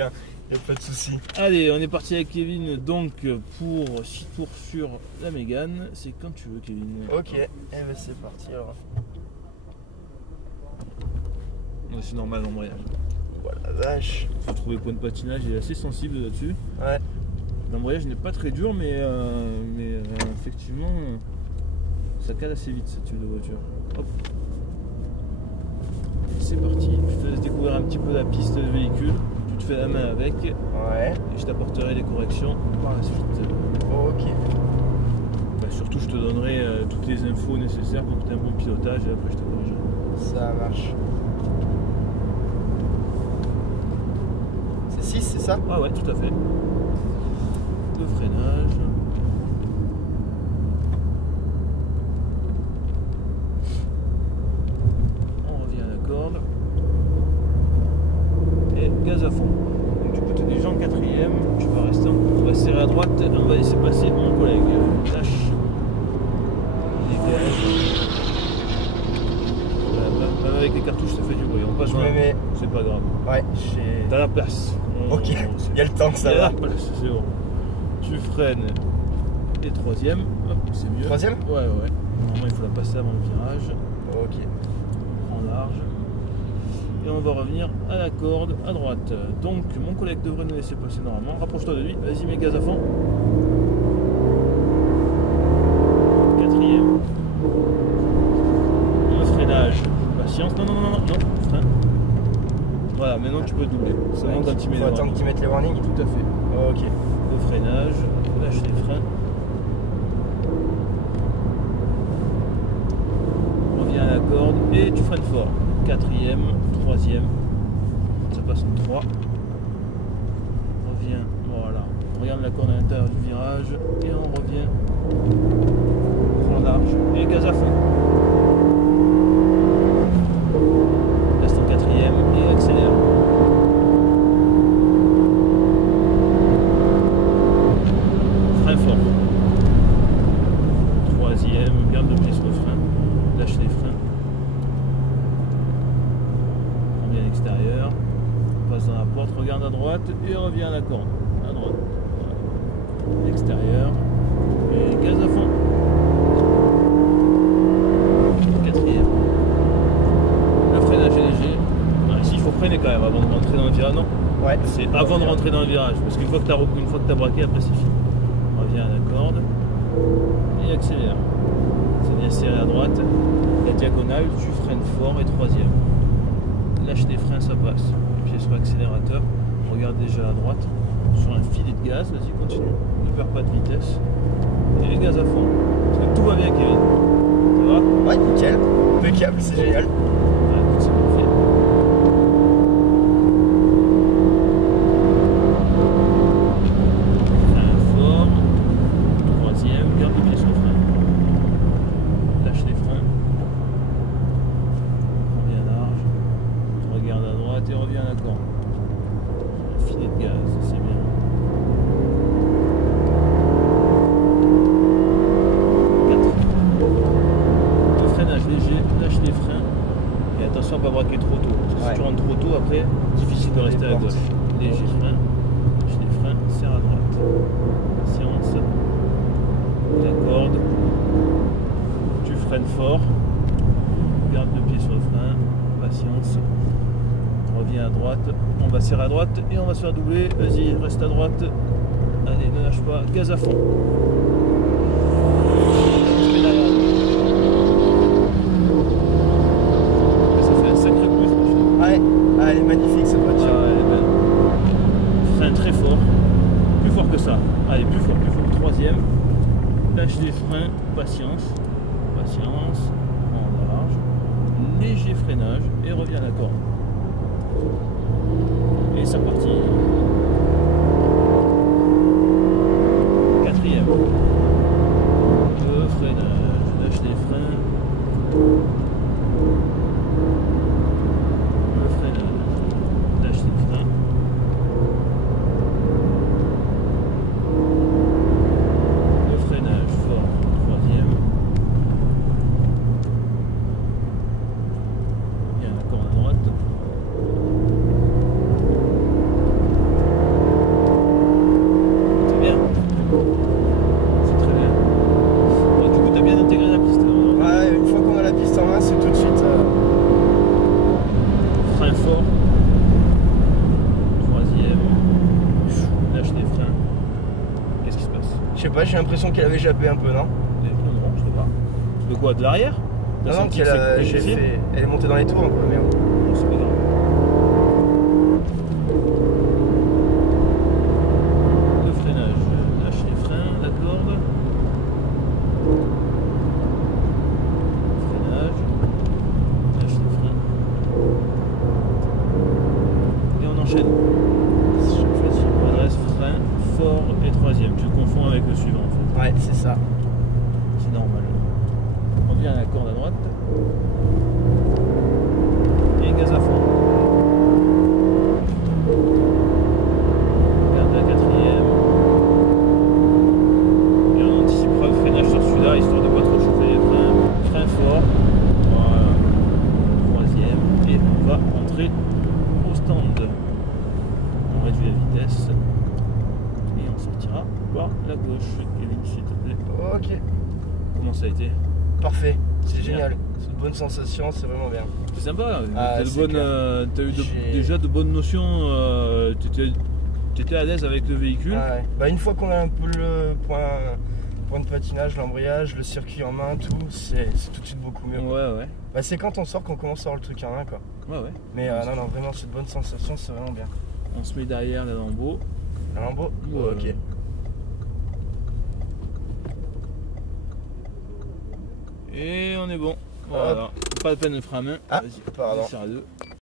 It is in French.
Y a pas de souci. Allez, on est parti avec Kevin donc pour 6 tours sur la Mégane. C'est quand tu veux, Kevin. Ok, et ben c'est parti alors. Ouais, c'est normal l'embrayage. Voilà la vache. Faut trouver le point de patinage, il est assez sensible là-dessus. Ouais. L'embrayage n'est pas très dur, mais effectivement, ça cale assez vite cette tube de voiture. Hop. Et c'est parti. Je te laisse découvrir un petit peu la piste de véhicule. Tu te fais la main avec. Ouais. Et je t'apporterai les corrections par la suite. Ok. Bah, surtout, je te donnerai toutes les infos nécessaires pour que tu aies un bon pilotage et après je te corrigerai. Ça marche. C'est 6, c'est ça? Ah ouais, tout à fait. Le freinage. On revient à la corde. Et gaz à fond. Donc du côté des gens, quatrième, tu vas rester, on va serrer à droite, on va laisser passer mon collègue. Lâche les gages. Voilà, même avec les cartouches ça fait du bruit. On passe Je me mets. c'est pas grave. Ouais, j'ai. T'as la place. Ok, il y a le temps que ça Il y a va. la place, c'est bon. Tu freines. Et troisième, hop, c'est mieux. Troisième? Ouais. Normalement il faut la passer avant le virage. Ok. En large. Et on va revenir à la corde à droite. Donc mon collègue devrait nous laisser passer normalement. Rapproche-toi de lui, vas-y, mets gaz à fond. Quatrième. Le freinage. Patience. Non, frein. Voilà, maintenant tu peux doubler. Seulement quand tu mets Faut les attendre warnings. qu'ils mettent les warnings. Tout à fait. Ok. Le freinage, lâche les freins. Reviens à la corde et tu freines fort. Quatrième, troisième. Ça passe en 3. Reviens, voilà. On regarde la corde à l'intérieur du virage et on revient. Prends large et gaz à fond. Reste en quatrième et accélère. Frein fort. Troisième, garde le pied sur le frein. Lâche les freins. Reviens à l'extérieur. Passe dans la porte, regarde à droite et reviens à la corde. À droite. Voilà. L'extérieur. Et gaz à fond. Quatrième. Le freinage est léger. Ici il faut freiner quand même avant de rentrer dans le virage. Non, Ouais. c'est avant de rentrer dans le virage. Parce qu'une fois que tu as braqué, après c'est fini. Reviens à la corde. Et accélère. C'est bien serré à droite. La diagonale, tu freines fort et troisième. Lâche les freins, ça passe. Pied sur l'accélérateur. Regarde déjà à droite. Sur un filet de gaz, vas-y, continue. Ne perds pas de vitesse. Et les gaz à fond. Parce que tout va bien, Kevin. Ça va? Ouais, nickel. Impeccable, c'est génial. Voilà, écoute, c'est parfait. Frein fort. Troisième, garde le pied sur le frein. Lâche les freins. Reviens large. Regarde à droite et reviens à la corde. Un filet de gaz, c'est bien. Le freinage léger, lâche les freins et attention à ne pas braquer trop tôt. Parce que Ouais. si tu rentres trop tôt, après, difficile de rester à la portes. gauche. Léger frein, lâche les freins, serre à droite. Patience. La corde. Tu freines fort. Garde le pied sur le frein. Patience. Reviens à droite. On va serrer à droite et on va se faire doubler. Vas-y, reste à droite. Allez, ne lâche pas. Gaz à fond. Ça fait un sacré bruit, franchement. Ouais. Ah, elle est magnifique cette voiture. Ouais, elle est belle. Frein très fort. Plus fort que ça. Allez, plus fort. Troisième. Lâche les freins. Patience. Patience. En large. Léger freinage. Et reviens à la corde. Et c'est reparti. Quatrième. Le freinage. Lâche les freins. Le freinage. Lâche les freins. Le freinage fort. Troisième. Bien, la corde à droite. sais pas, j'ai l'impression qu'elle avait jappé un peu, non? Non, je sais pas. De quoi? De l'arrière? T'as Non, non, senti que c'est difficile? elle est montée dans les tours un peu, merde. Bon, c'est pas grave. Le freinage, lâche les freins, la corde. Freinage, lâche les freins. Et on enchaîne. Chaque fois sur adresse, frein, fort et troisième. Tu le confonds avec le suivant en fait. Ouais, c'est ça. C'est normal. On revient à la corde à droite. Et gaz à fond. Garde la quatrième. Et on anticipera le freinage sur celui-là, histoire de ne pas trop chauffer les freins. Frein fort. Voilà. Troisième. Et on va entrer au stand. On réduit la vitesse. Et on sortira par la gauche. Kevin, s'il te plaît. Ok, Comment ça a été? parfait, c'est Bien. génial. C'est une bonne sensation, c'est vraiment bien. C'est sympa. Ah, T'as c'est t'as eu J'ai- déjà de bonnes notions. T'étais à l'aise avec le véhicule. Ah ouais. Bah, une fois qu'on a un peu le point de patinage, l'embrayage, le circuit en main, tout, c'est tout de suite beaucoup mieux. quoi. Ouais. Bah, c'est quand on sort qu'on commence à avoir le truc en main, quoi. Ouais. Mais non, vraiment, c'est une bonne sensation, c'est vraiment bien. On se met derrière la lambeau. Un lambeau? Voilà. Ok. Et on est bon. Voilà. Pas de peine de frein à main. Ah, Vas-y, pardon. serre à deux.